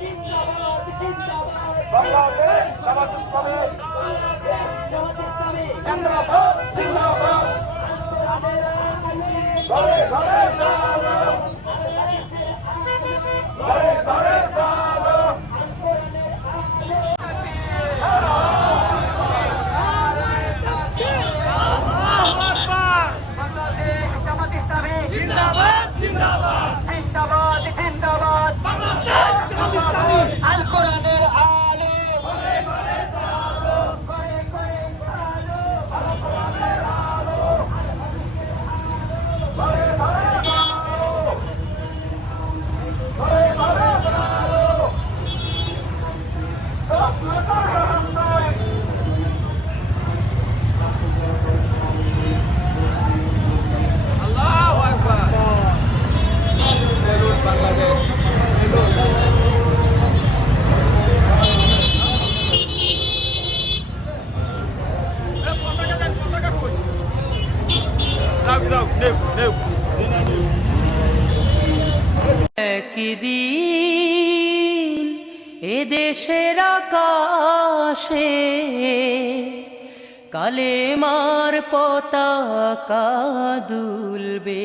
জিন্দাবাদ জিন্দাবাদ বাংলাদেশ জামাত ইসলামী জামাত ইসলামী জিন্দাবাদ জিন্দাবাদ ঘরে ঘরে চালো ঘরে ঘরে চালো বাংলাদেশ জামাত ইসলামী জিন্দাবাদ জিন্দাবাদ জিন্দাবাদ জিন্দাবাদ বাংলাদেশ জামাত ইসলামী আল কোরআনের আলো ঘরে ঘরে চালো করে করে আলো ঘরে ঘরে চালো ঘরে ঘরে চালো স্বাধীনতার আন্দোলন আল্লাহু আকবার স্যালুট বাংলাদেশ পতাকা দেন পতাকা কই যাও যাও নেও নেও একদিন এদেশের আকাশে কালেমার পতাকা দুলবে।